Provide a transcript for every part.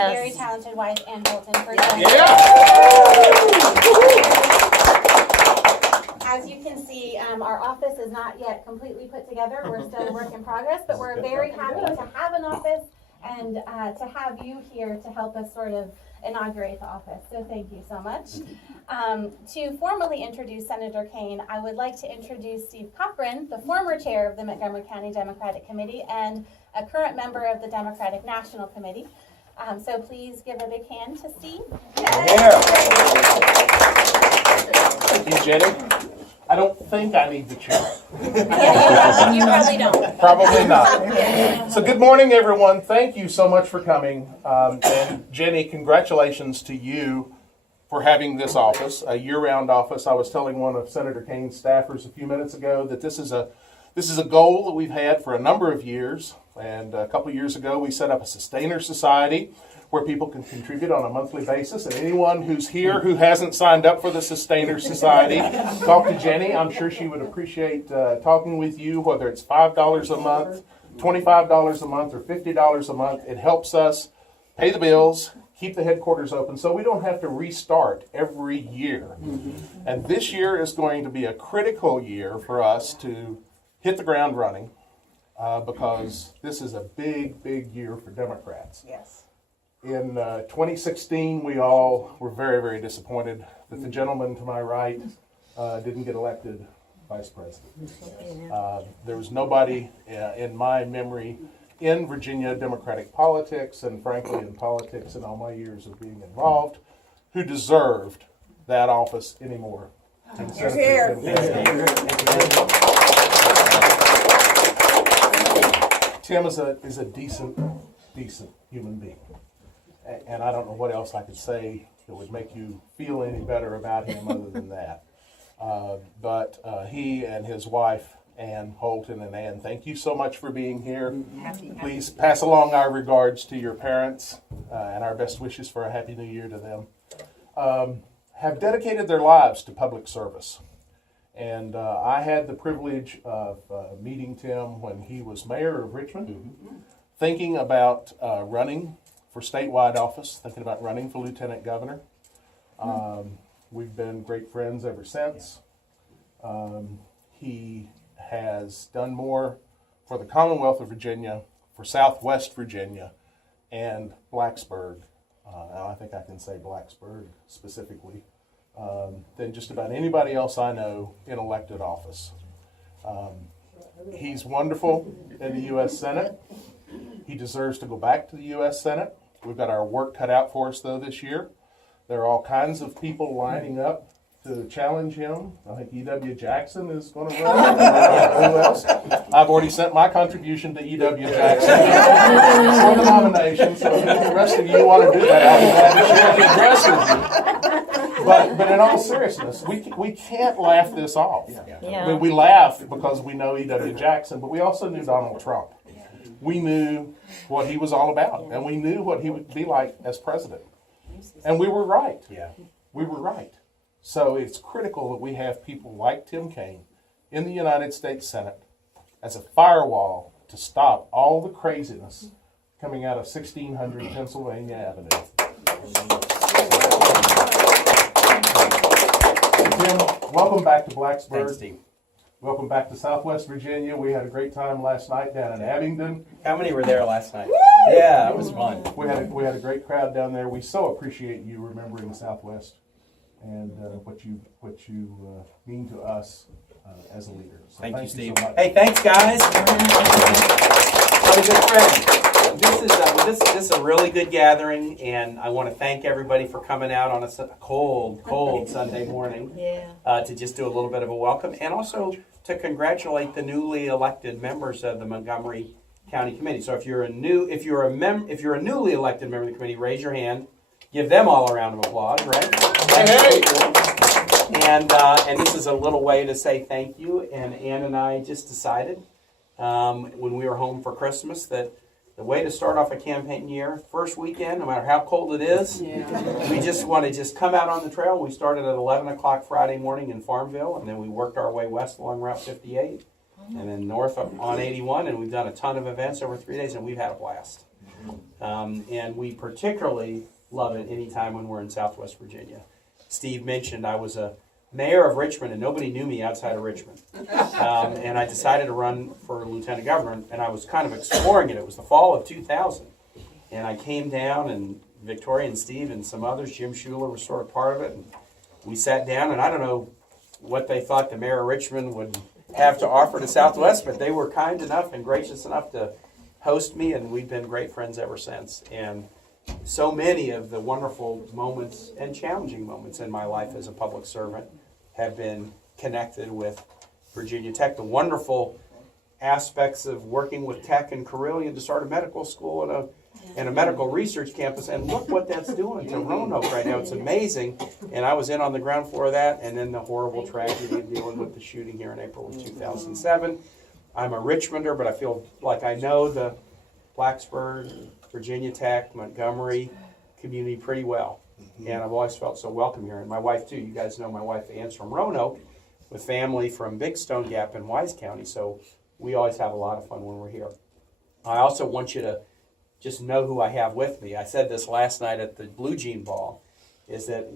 Yes. very talented wife, Ann Holton, for Yeah. joining us. As you can see, our office is not yet completely put together. We're still a work in progress, but we're very happy to have an office and to have you here to help us sort of inaugurate the office. So thank you so much. To formally introduce Senator Kaine, I would like to introduce Steve Cochran, the former chair of the Montgomery County Democratic Committee and a current member of the Democratic National Committee. So please give a big hand to Steve. Yeah. Thank you, Jenny. I don't think I need the chair. Yeah, you probably don't. Probably not. So good morning, everyone. Thank you so much for coming. And Jenny, congratulations to you for having this office, a year-round office. I was telling one of Senator Kaine's staffers a few minutes ago that this is a goal that we've had for a number of years. And a couple of years ago, we set up a Sustainer Society where people can contribute on a monthly basis. And anyone who's here who hasn't signed up for the Sustainer Society, talk to Jenny. I'm sure she would appreciate talking with you, whether it's $5 a month, $25 a month, or $50 a month. It helps us pay the bills, keep the headquarters open, so we don't have to restart every year. And this year is going to be a critical year for us to hit the ground running because this is a big, big year for Democrats. Yes. In 2016, we all were very, very disappointed that the gentleman to my right didn't get elected vice president. There was nobody in my memory in Virginia Democratic politics, and frankly in politics in all my years of being involved, who deserved that office anymore. Here's here. Tim is a decent human being. And I don't know what else I could say that would make you feel any better about him other than that. But he and his wife, Ann Holton, and Ann, thank you so much for being here. Please pass along our regards to your parents and our best wishes for a Happy New Year to them. Have dedicated their lives to public service. And I had the privilege of meeting Tim when he was mayor of Richmond, thinking about running for statewide office, thinking about running for lieutenant governor. We've been great friends ever since. He has done more for the Commonwealth of Virginia, for Southwest Virginia, and Blacksburg. Now I think I can say Blacksburg specifically, than just about anybody else I know in elected office. He's wonderful in the U.S. Senate. He deserves to go back to the U.S. Senate. We've got our work cut out for us, though, this year. There are all kinds of people lining up to challenge him. I think E.W. Jackson is going to run. Who else? I've already sent my contribution to E.W. Jackson for the nomination, so if the rest of you want to do that, I'll be glad to share the address with you. But in all seriousness, we can't laugh this off. I mean, we laugh because we know E.W. Jackson, but we also knew Donald Trump. We knew what he was all about, and we knew what he would be like as president. And we were right. We were right. So it's critical that we have people like Tim Kaine in the United States Senate as a firewall to stop all the craziness coming out of 1600 Pennsylvania Avenue. Tim, welcome back to Blacksburg. Thanks, Steve. Welcome back to Southwest Virginia. We had a great time last night down in Abingdon. How many were there last night? Yeah, it was fun. We had a great crowd down there. We so appreciate you remembering Southwest and what you mean to us as a leader. So Thank you, Steve. So much. Hey, thanks, guys. What a good friend. This is a really good gathering, and I want to thank everybody for coming out on a cold Sunday morning to just do a little bit of a welcome, and also to congratulate the newly elected members of the Montgomery County Committee. So if you're a newly elected member of the committee, raise your hand. Give them all a round of applause, right? Hey. And this is a little way to say thank you. And Ann and I just decided when we were home for Christmas that the way to start off a campaign year, first weekend, no matter how cold it is, we just want to just come out on the trail. We started at 11 o'clock Friday morning in Farmville, and then we worked our way west along Route 58, and then north on 81, and we've done a ton of events over 3 days, and we've had a blast. And we particularly love it anytime when we're in Southwest Virginia. Steve mentioned I was a mayor of Richmond, and nobody knew me outside of Richmond. And I decided to run for lieutenant governor, and I was kind of exploring it. It was the fall of 2000. And I came down, and Victoria and Steve and some others, Jim Schuler was sort of part of it, and we sat down, and I don't know what they thought the mayor of Richmond would have to offer to Southwest, but they were kind enough and gracious enough to host me, and we've been great friends ever since. And so many of the wonderful moments and challenging moments in my life as a public servant have been connected with Virginia Tech. The wonderful aspects of working with Tech and Carilion to start a medical school and a medical research campus, and look what that's doing to Roanoke right now. It's amazing. And I was in on the ground floor of that, and then the horrible tragedy of dealing with the shooting here in April of 2007. I'm a Richmonder, but I feel like I know the Blacksburg, Virginia Tech, Montgomery community pretty well. And I've always felt so welcome here. And my wife, too. You guys know my wife, Ann's from Roanoke, with family from Big Stone Gap in Wise County. So we always have a lot of fun when we're here. I also want you to just know who I have with me. I said this last night at the Blue Jean Ball, is that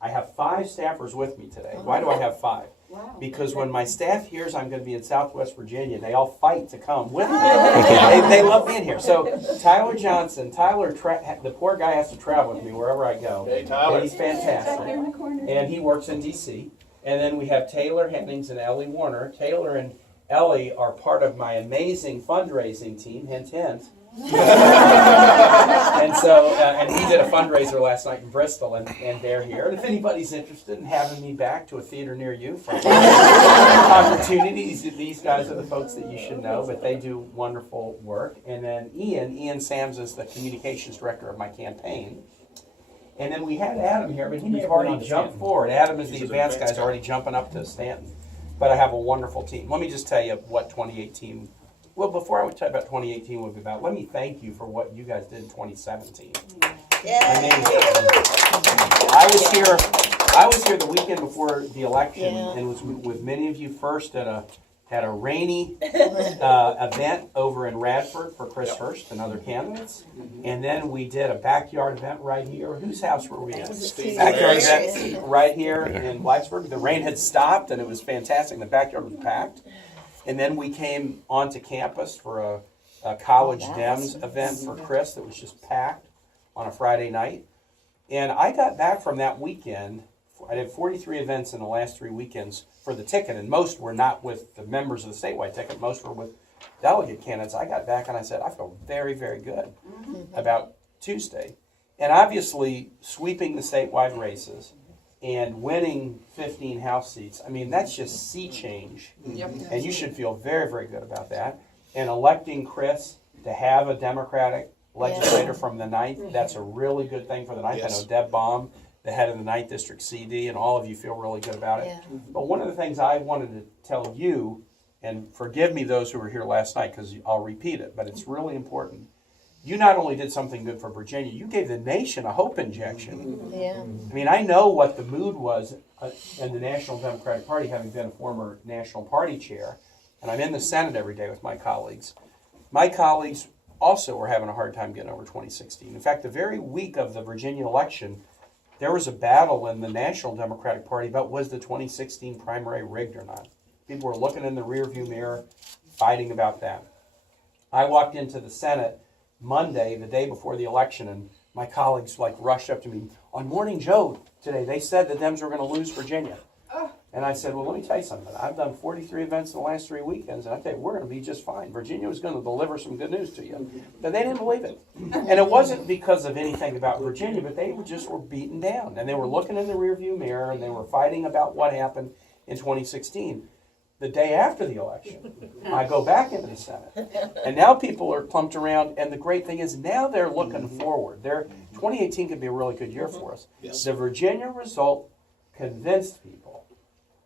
I have 5 staffers with me today. Why do I have 5? Wow. Because when my staff hears I'm going to be in Southwest Virginia, they all fight to come with me. They love being here. So Tyler Johnson, the poor guy has to travel with me wherever I go. Hey, Tyler. And he's fantastic. And he works in D.C. And then we have Taylor Hennings and Ellie Warner. Taylor and Ellie are part of my amazing fundraising team, hint, hint. And so, and we did a fundraiser last night in Bristol, and they're here. And if anybody's interested in having me back to a theater near you for opportunities, these guys are the folks that you should know, but they do wonderful work. And then Ian Sams is the communications director of my campaign. And then we had Adam here, but he's already jumped forward. Adam is the advanced guy, already jumping up to Stanton. But I have a wonderful team. Let me just tell you what 2018. Well, before I would tell you about 2018 would be about, let me thank you for what you guys did in 2017. I mean, I was here the weekend before the election, and was with many of you first at a rainy event over in Radford for Chris Hurst and other candidates, and then we did a backyard event right here. Whose house were we at? Backyard event right here in Blacksburg. The rain had stopped, and it was fantastic. The backyard was packed. And then we came onto campus for a College Dems event for Chris that was just packed on a Friday night. And I got back from that weekend. I did 43 events in the last 3 weekends for the ticket, and most were not with the members of the statewide ticket. Most were with delegate candidates. I got back and I said, I feel very, very good about Tuesday. And obviously, sweeping the statewide races and winning 15 House seats, I mean, that's just sea change. And you should feel very, very good about that. And electing Chris to have a Democratic legislator from the 9th, that's a really good thing for the 9th. Yes. I know Deb Baum, the head of the 9th District CD, and all of you feel really good about it. But one of the things I wanted to tell you, and forgive me those who were here last night because I'll repeat it, but it's really important. You not only did something good for Virginia, you gave the nation a hope injection. I mean, I know what the mood was in the National Democratic Party, having been a former National Party chair, and I'm in the Senate every day with my colleagues. My colleagues also were having a hard time getting over 2016. In fact, the very week of the Virginia election, there was a battle in the National Democratic Party about was the 2016 primary rigged or not. People were looking in the rearview mirror, fighting about that. I walked into the Senate Monday, the day before the election, and my colleagues rushed up to me. On Morning Joe today, they said the Dems were going to lose Virginia. And I said, well, let me tell you something. I've done 43 events in the last 3 weekends, and I tell you, we're going to be just fine. Virginia was going to deliver some good news to you. But they didn't believe it. And it wasn't because of anything about Virginia, but they just were beaten down. And they were looking in the rearview mirror, and they were fighting about what happened in 2016. The day after the election, I go back into the Senate. And now people are clumped around, and the great thing is now they're looking forward. 2018 could be a really good year for us. Yes. The Virginia result convinced people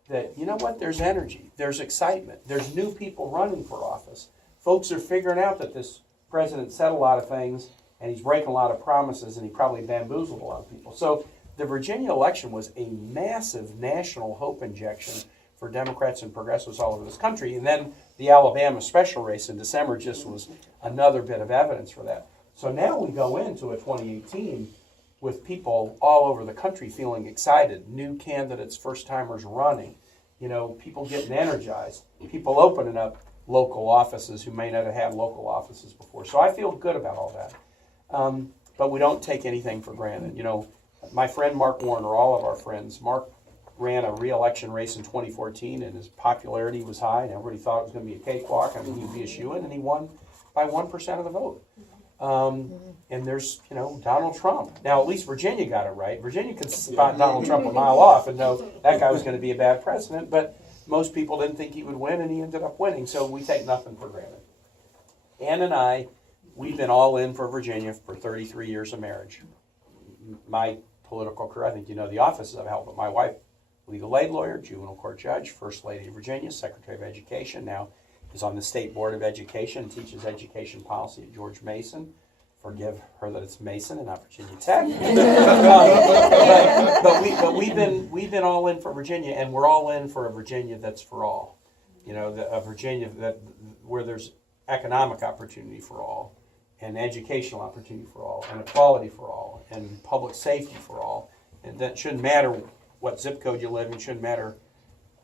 that, you know what, there's energy, there's excitement, there's new people running for office. Folks are figuring out that this president said a lot of things, and he's breaking a lot of promises, and he probably bamboozled a lot of people. So the Virginia election was a massive national hope injection for Democrats and progressives all over this country. And then the Alabama special race in December just was another bit of evidence for that. So now we go into a 2018 with people all over the country feeling excited, new candidates, first-timers running, people getting energized, people opening up local offices who may not have had local offices before. So I feel good about all that. But we don't take anything for granted. My friend Mark Warner, all of our friends, Mark ran a re-election race in 2014 and his popularity was high and everybody thought it was going to be a cakewalk. He'd be a shoo-in, and he won by 1% of the vote. And there's, Donald Trump. Now, at least Virginia got it right. Virginia could spot Donald Trump a mile off and know that guy was going to be a bad president, but most people didn't think he would win, and he ended up winning, so we take nothing for granted. Ann and I, we've been all in for Virginia for 33 years of marriage. My political career, I think you know the offices I've held, but my wife, legal aid lawyer, juvenile court judge, First Lady of Virginia, Secretary of Education, now is on the State Board of Education, teaches education policy at George Mason. Forgive her that it's Mason and not Virginia Tech. but we've been all in for Virginia, and we're all in for a Virginia that's for all. A Virginia where there's economic opportunity for all, and educational opportunity for all, and equality for all, and public safety for all. And that shouldn't matter what zip code you live in, shouldn't matter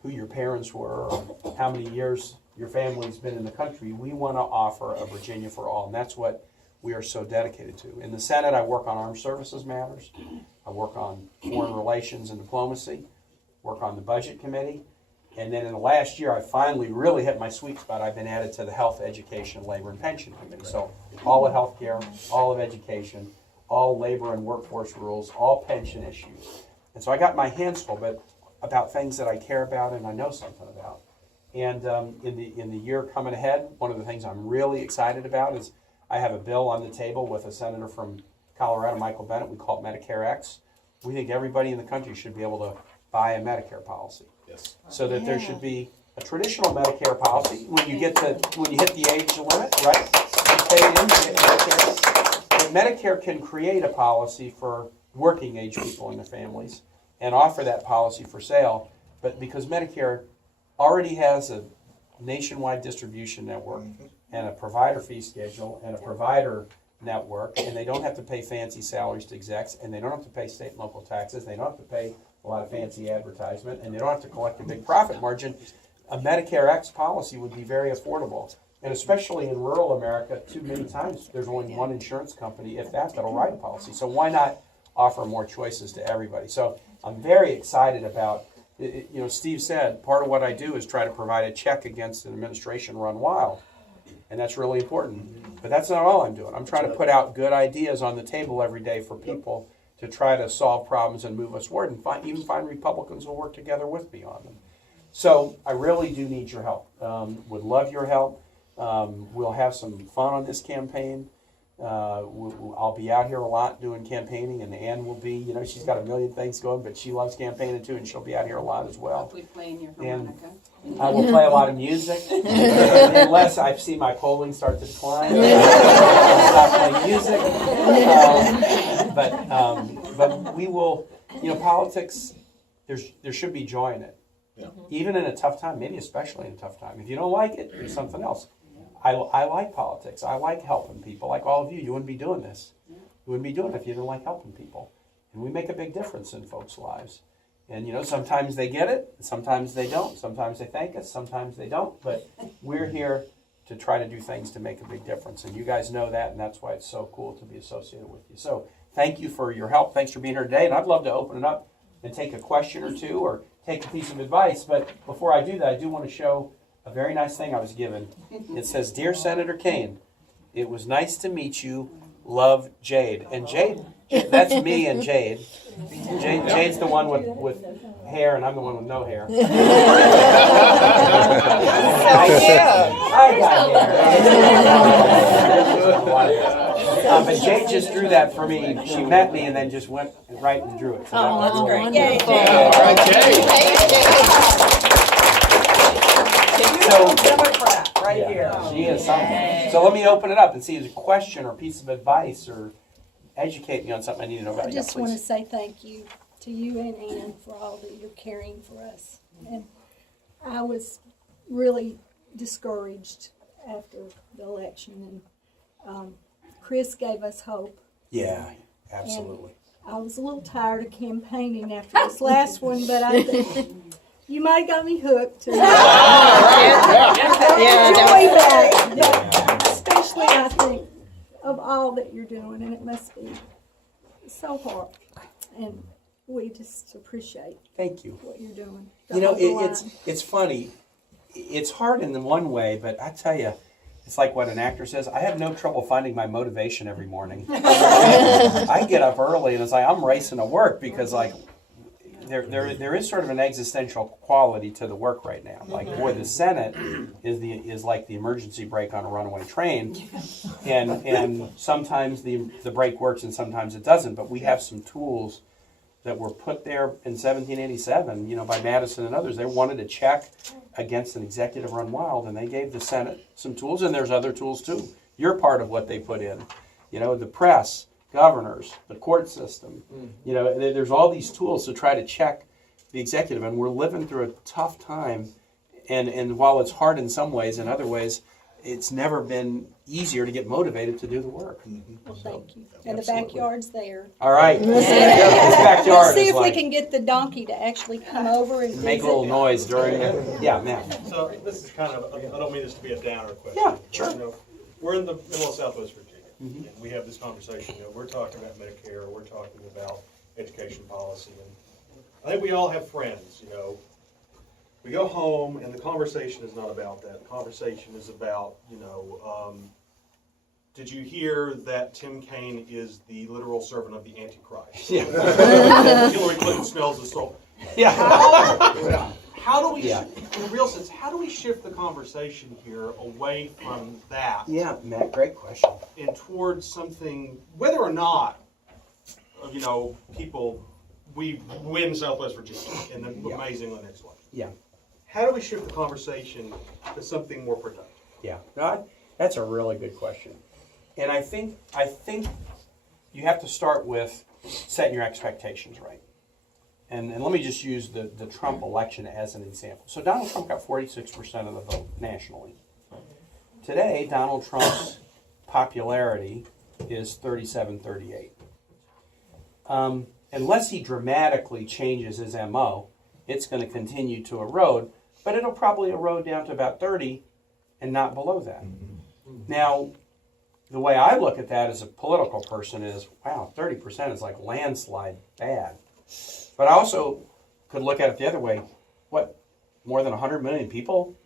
who your parents were or how many years your family's been in the country. We want to offer a Virginia for all, and that's what we are so dedicated to. In the Senate, I work on armed services matters. I work on foreign relations and diplomacy, work on the budget committee. And then in the last year, I finally really hit my sweet spot. I've been added to the health, education, labor, and pension committee. So all of healthcare, all of education, all labor and workforce rules, all pension issues. And so I got my hands full, but about things that I care about and I know something about. And in the year coming ahead, one of the things I'm really excited about is I have a bill on the table with a senator from Colorado, Michael Bennett. We call it Medicare X. We think everybody in the country should be able to buy a Medicare policy. Yes. So that there should be a traditional Medicare policy when you hit the age limit, right? You pay in, you get Medicare. But Medicare can create a policy for working age people and their families and offer that policy for sale. But because Medicare already has a nationwide distribution network and a provider fee schedule and a provider network, and they don't have to pay fancy salaries to execs, and they don't have to pay state and local taxes, they don't have to pay a lot of fancy advertisement, and they don't have to collect a big profit margin, a Medicare X policy would be very affordable. And especially in rural America, too many times there's only one insurance company, if that, that'll write a policy. So why not offer more choices to everybody? So I'm very excited about, Steve said, part of what I do is try to provide a check against an administration run wild. And that's really important. But that's not all I'm doing. I'm trying to put out good ideas on the table every day for people to try to solve problems and move us forward, and even find Republicans who will work together with me on them. So I really do need your help. Would love your help. We'll have some fun on this campaign. I'll be out here a lot doing campaigning, and Ann will be, she's got a million things going, but she loves campaigning too, and she'll be out here a lot as well. Hopefully playing your harmonica. I will play a lot of music, unless I see my polling start to decline. I'll stop playing music. But we will, politics, there should be joy in it. Yeah. Even in a tough time, maybe especially in a tough time. If you don't like it, do something else. I like politics. I like helping people. Like all of you, you wouldn't be doing this. You wouldn't be doing it if you didn't like helping people. And we make a big difference in folks' lives. And, sometimes they get it, sometimes they don't. Sometimes they thank us, sometimes they don't. But we're here to try to do things to make a big difference. And you guys know that, and that's why it's so cool to be associated with you. So thank you for your help. Thanks for being here today. And I'd love to open it up and take a question or two or take a piece of advice. But before I do that, I do want to show a very nice thing I was given. It says, "Dear Senator Kaine, it was nice to meet you. Love, Jade." And Jade, that's me and Jade. Jade's the one with hair, and I'm the one with no hair. I got hair. But Jade just drew that for me. She met me and then just went right and drew it. So That's great. Yay, Jade. Jade. All right, So, Democrat, right here. she is something. So let me open it up and see if there's a question or a piece of advice or educate me on something I need to know about. I just Yeah, want to please. say thank you to you and Ann for all that you're caring for us. And I was really discouraged after the election, and Chris gave us hope. Yeah, absolutely. I was a little tired of campaigning after this last one, but I think you might have got me hooked. Enjoy that. But especially, I think, of all that you're doing, and it must be so hard. And we just appreciate Thank you. what you're doing. You know, it's funny. It's hard in the one way, but I tell you, it's like what an actor says. I have no trouble finding my motivation every morning. I get up early and it's like I'm racing to work because like there is sort of an existential quality to the work right now. Like boy, the Senate is like the emergency brake on a runaway train, and sometimes the brake works and sometimes it doesn't. But we have some tools that were put there in 1787, you know, by Madison and others. They wanted to check against an executive run wild, and they gave the Senate some tools, and there's other tools too. You're part of what they put in. You know, the press, governors, the court system. You know, there's all these tools to try to check the executive, and we're living through a tough time. And while it's hard in some ways, in other ways, it's never been easier to get motivated to do the work. Well, thank you. And the backyard's there. All right. This Let's backyard see is if we like, can get the donkey to actually come over and make a visit. little noise during it. Yeah, Matt. So this is kind of, I don't mean this to be a downer question. Yeah, sure. You know, we're in the middle of Southwest Virginia, and we have this conversation, you know, we're talking about Medicare, we're talking about education policy, and I think we all have friends, you know. We go home, and the conversation is not about that. The conversation is about, you know, did you hear that Tim Kaine is the literal servant of the Antichrist? Yeah. Hillary Clinton smells the salt. Yeah. How do we, Yeah. in a real sense, how do we shift the conversation here away from that Yeah, Matt, great question. and towards something, whether or not, you know, we win Southwest Virginia in the amazing next one. Yeah. How do we shift the conversation to something more productive? Yeah, no, that's a really good question. And I think you have to start with setting your expectations right. And let me just use the Trump election as an example. So Donald Trump got 46% of the vote nationally. Today, Donald Trump's popularity is 37-38. Unless he dramatically changes his MO, it's going to continue to erode, but it'll probably erode down to about 30 and not below that. Now, the way I look at that as a political person is, wow, 30% is like landslide bad. But I also could look at it the other way. What, more than 100 million people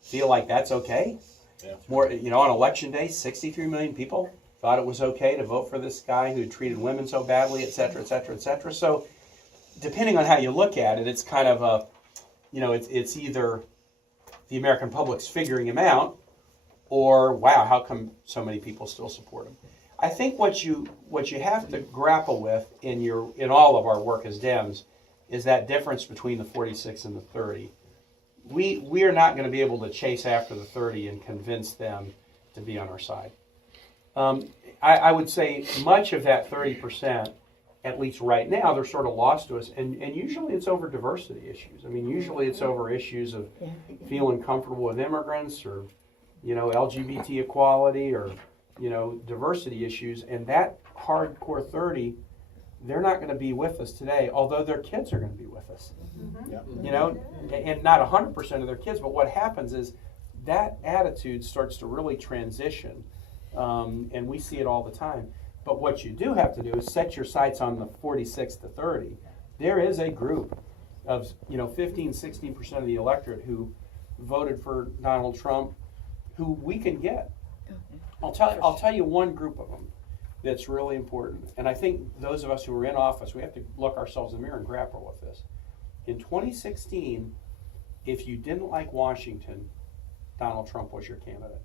feel like that's okay? Yeah. More, you know, on election day, 63 million people thought it was okay to vote for this guy who treated women so badly, et cetera, et cetera, et cetera. So depending on how you look at it, it's kind of a, you know, it's either the American public's figuring him out, or wow, how come so many people still support him? I think what you have to grapple with in all of our work as Dems is that difference between the 46 and the 30. We are not going to be able to chase after the 30 and convince them to be on our side. I would say much of that 30%, at least right now, they're sort of lost to us, and usually it's over diversity issues. I mean, usually it's over issues of feeling comfortable with immigrants, or, you know, LGBT equality, or, you know, diversity issues, and that hardcore 30, they're not going to be with us today, although their kids are going to be with us. You know, and not 100% of their kids, but what happens is that attitude starts to really transition, and we see it all the time. But what you do have to do is set your sights on the 46 to 30. There is a group of, you know, 15, 16% of the electorate who voted for Donald Trump, who we can get. I'll tell you one group of them that's really important. And I think those of us who are in office, we have to look ourselves in the mirror and grapple with this. In 2016, if you didn't like Washington, Donald Trump was your candidate.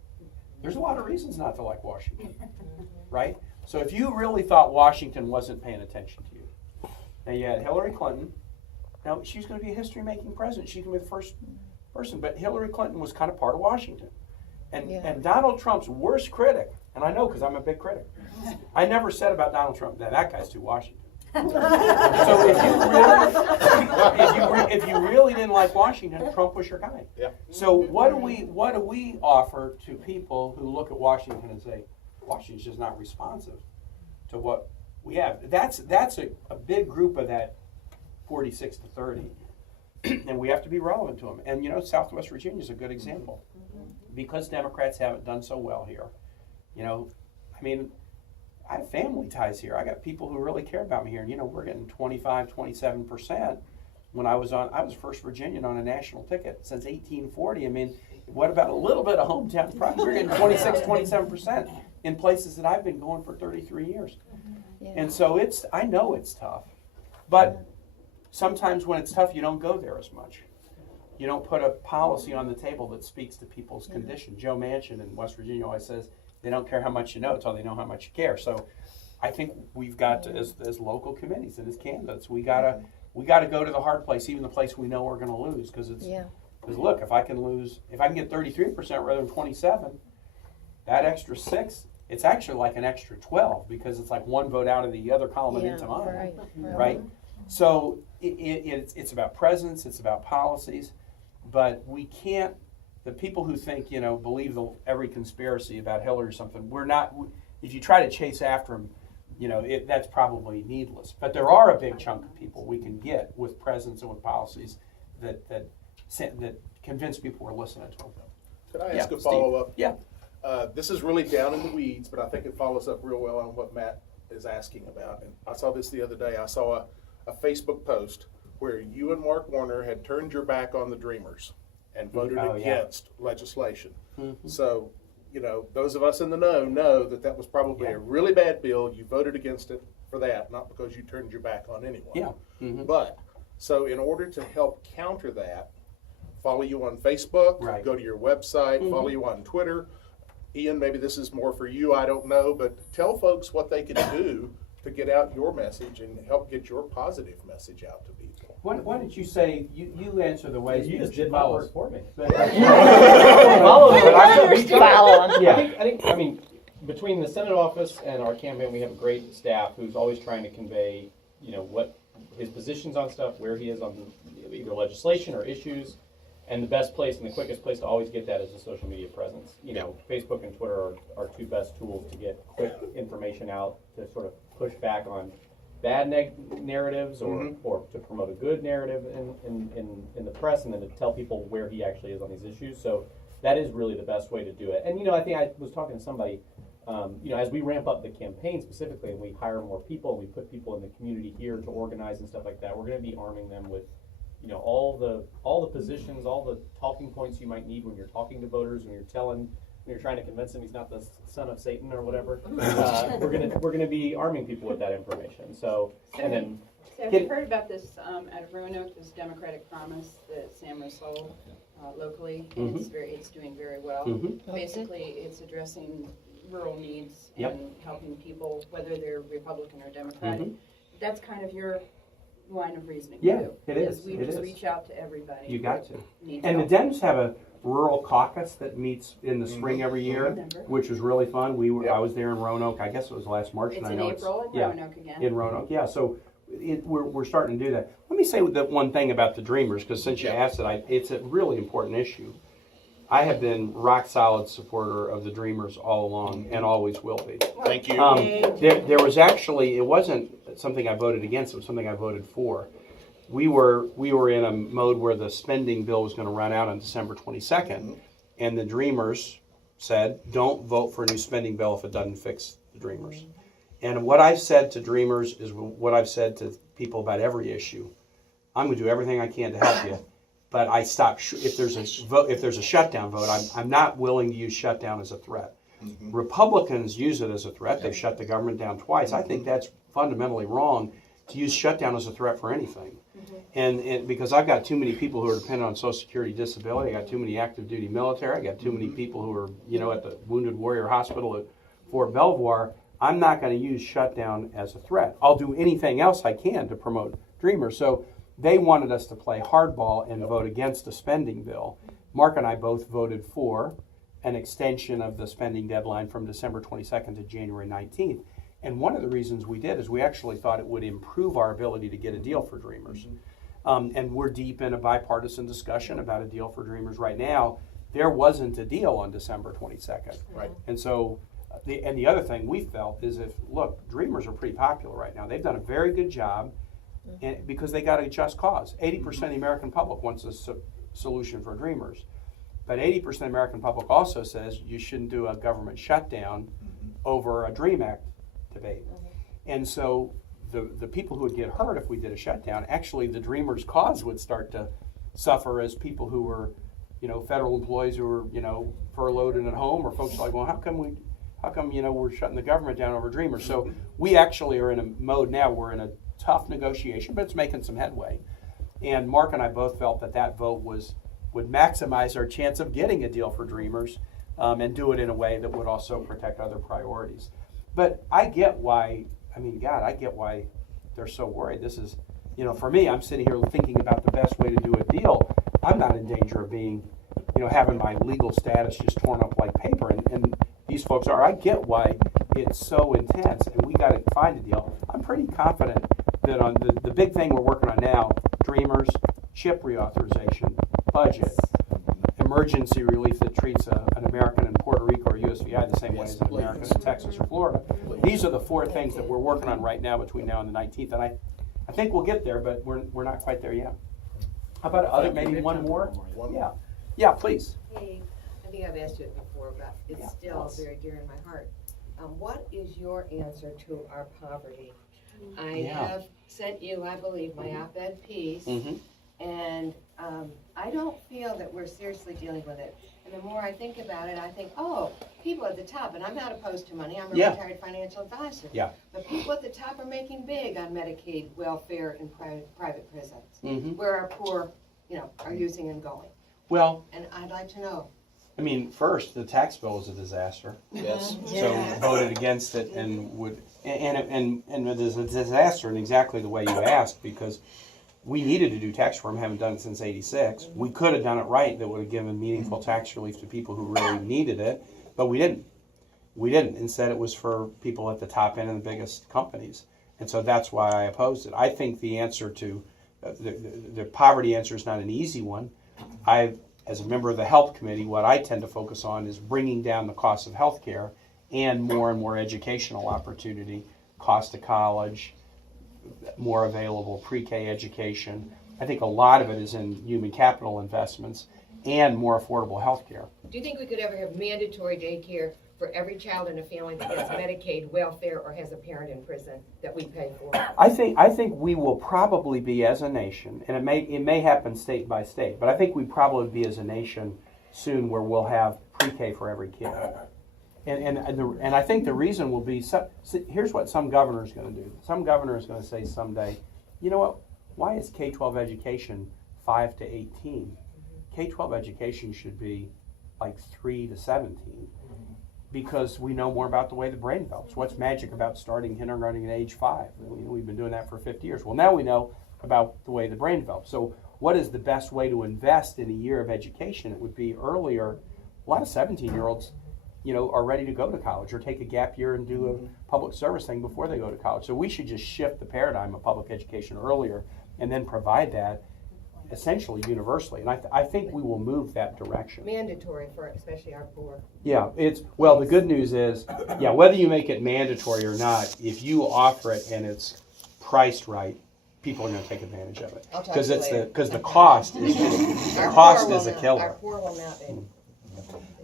There's a lot of reasons not to like Washington, right? So if you really thought Washington wasn't paying attention to you, now you had Hillary Clinton. Now she's going to be a history-making president. She's going to be the first person. But Hillary Clinton was kind of part of Washington. And Donald Trump's worst critic, and I know because I'm a big critic, I never said about Donald Trump, that guy's too Washington. So if you really didn't like Washington, Trump was your guy. Yeah. So what do we offer to people who look at Washington and say, Washington's just not responsive to what we have. That's a big group of that 46 to 30. And we have to be relevant to them. And you know, Southwest Virginia is a good example. Because Democrats haven't done so well here. You know, I mean, I have family ties here. I got people who really care about me here. And you know, we're getting 25, 27%. When I was first Virginian on a national ticket since 1840. I mean, what about a little bit of hometown pride? We're getting 26, 27% in places that I've been going for 33 years. Yeah. And so I know it's tough. But sometimes when it's tough, you don't go there as much. You don't put a policy on the table that speaks to people's condition. Joe Manchin in West Virginia always says, they don't care how much you know until they know how much you care. So I think we've got to, as local committees and as candidates, we gotta go to the hard place, even the place we know we're gonna lose. Because look, if I can get 33% rather than 27, that extra 6, it's actually like an extra 12 because it's like one vote out of the other column and into mine. Right? So it's about presence, it's about policies, but we can't, the people who think, you know, believe every conspiracy about Hillary or something, we're not, if you try to chase after them, you know, that's probably needless. But there are a big chunk of people we can get with presence and with policies that convince people we're listening to them. Could I ask a Steve. follow-up? Yeah. This is really down in the weeds, but I think it follows up real well on what Matt is asking about. And I saw this the other day. I saw a Facebook post where you and Mark Warner had turned your back on the Dreamers and voted against legislation. Mm-hmm. So, you know, those of us in the know that was probably a really bad bill. You voted against it for that, not because you turned your back on anyone. Yeah. Mm-hmm. But, so in order to help counter that, follow you on Facebook, go to your website, follow you on Twitter. Ian, maybe this is more for you, I don't know, but tell folks what they can do to get out your message and help get your positive message out to people. Why don't you say, you answer the ways You just that did my follows. work for me. Follow I mean, between the Senate office and our campaign, we have a great staff who's always trying to convey, you know, what his positions on stuff, where he is on either legislation or issues. And the best place and the quickest place to always get that is a social media presence. You know, Facebook and Twitter are our two best tools to get quick information out, to sort of push back on bad narratives or to promote a good narrative in the press, and then to tell people where he actually is on these issues. So that is really the best way to do it. And, you know, I think I was talking to somebody, you know, as we ramp up the campaign specifically and we hire more people and we put people in the community here to organize and stuff like that, we're going to be arming them with, you know, all the positions, all the talking points you might need when you're talking to voters, when you're trying to convince him he's not the son of Satan or whatever. We're gonna be arming people with that information. So, and then have you heard about this out of Roanoke, this Democratic Promise that Sam sold locally? And it's doing very well. Basically, it's addressing rural needs and helping people, whether they're Republican or Democratic. That's kind of your line of reasoning too. It is. We just reach out to everybody. You got to. And the Dems have a rural caucus that meets in the spring every year, which is really fun. I was there in Roanoke. I guess it was last March. It's and I in know April in Roanoke again. In Roanoke, yeah. So we're starting to do that. Let me say that one thing about the Dreamers, because since you asked it, it's a really important issue. I have been rock solid supporter of the Dreamers all along and always will be. Thank you. There was actually, it wasn't something I voted against, it was something I voted for. We were in a mode where the spending bill was going to run out on December 22nd, and the Dreamers said, don't vote for a new spending bill if it doesn't fix the Dreamers. And what I've said to Dreamers is what I've said to people about every issue. I'm going to do everything I can to help you, but I stop if there's a shutdown vote. I'm not willing to use shutdown as a threat. Republicans use it as a threat. They've shut the government down twice. I think that's fundamentally wrong to use shutdown as a threat for anything. And because I've got too many people who are dependent on Social Security disability, I got too many active duty military, I got too many people who are, you know, at the Wounded Warrior Hospital at Fort Belvoir. I'm not going to use shutdown as a threat. I'll do anything else I can to promote Dreamers. So they wanted us to play hardball and vote against a spending bill. Mark and I both voted for an extension of the spending deadline from December 22nd to January 19th. And one of the reasons we did is we actually thought it would improve our ability to get a deal for Dreamers. And we're deep in a bipartisan discussion about a deal for Dreamers right now. There wasn't a deal on December 22nd. Right. And so the other thing we felt is look, Dreamers are pretty popular right now. They've done a very good job, and because they got a just cause. 80% of the American public wants a solution for Dreamers. But 80% of the American public also says you shouldn't do a government shutdown over a DREAM Act debate. And so the people who would get hurt if we did a shutdown, actually the Dreamers' cause would start to suffer as people who were, federal employees who were, furloughed and at home, or folks like, well, how come we're shutting the government down over Dreamers? So we actually are in a mode now, we're in a tough negotiation, but it's making some headway. And Mark and I both felt that vote would maximize our chance of getting a deal for Dreamers, and do it in a way that would also protect other priorities. But I get why, I get why they're so worried. This is, for me, I'm sitting here thinking about the best way to do a deal. I'm not in danger of being, having my legal status just torn up like paper, and these folks are. I get why it's so intense, and we got to find a deal. I'm pretty confident that on the big thing we're working on now, Dreamers, CHIP reauthorization, budget, emergency relief that treats an American in Puerto Rico or USVI the same way as an American in Texas or Florida. These are the 4 things that we're working on right now between now and the 19th, and I think we'll get there, but we're not quite there yet. How about maybe one more? Yeah, please. Hey, I think I've asked you it before, but it's still very dear in my heart. What is your answer to our poverty? I have sent you, I believe, my op-ed piece, and I don't feel that we're seriously dealing with it. And the more I think about it, I think, people at the top, and I'm not opposed to money, I'm a retired financial advisor. Yeah. But people at the top are making big on Medicaid, welfare, and private prisons, where our poor, are using and going. Well, And I'd like to know. First, the tax bill is a disaster. Yes. So voted against it and it is a disaster in exactly the way you asked, because we needed to do tax reform, haven't done it since '86. We could have done it right, that would have given meaningful tax relief to people who really needed it, but we didn't. Instead, it was for people at the top end and the biggest companies. And so that's why I opposed it. I think the answer to the poverty answer is not an easy one. As a member of the health committee, what I tend to focus on is bringing down the cost of health care and more educational opportunity, cost of college, more available pre-K education. I think a lot of it is in human capital investments and more affordable health care. Do you think we could ever have mandatory daycare for every child in a family that has Medicaid, welfare, or has a parent in prison that we pay for? I think we will probably be, as a nation, and it may happen state by state, but I think we probably be as a nation soon where we'll have pre-K for every kid. And I think the reason will be, here's what some governor is going to do. Some governor is going to say someday, you know what, why is K-12 education 5 to 18? K-12 education should be like 3 to 17. Because we know more about the way the brain develops. What's magic about starting kindergarten at age 5? We've been doing that for 50 years. Well, now we know about the way the brain develops. So what is the best way to invest in a year of education? It would be earlier. A lot of 17-year-olds, are ready to go to college or take a gap year and do a public service thing before they go to college. So we should just shift the paradigm of public education earlier and then provide that essentially universally. And I think we will move that direction. Mandatory for especially our poor. Yeah, the good news is, whether you make it mandatory or not, if you offer it and it's priced right, people are going to take advantage of it. Because the cost is a killer. Our poor will not be.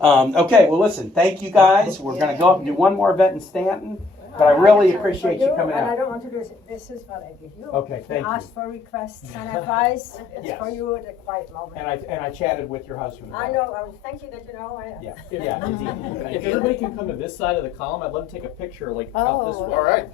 Okay, well listen, thank you guys. We're going to go up and do one more event in Stanton, but I really appreciate you coming And I out. don't want to do this. This is what I give you. Okay, thank you. Ask for requests and advice. It's Yes. for you at a quiet moment. And I chatted with your husband. I know. Thank you that you know. If everybody can come to this side of the column, I'd love to take a picture out this way. All right.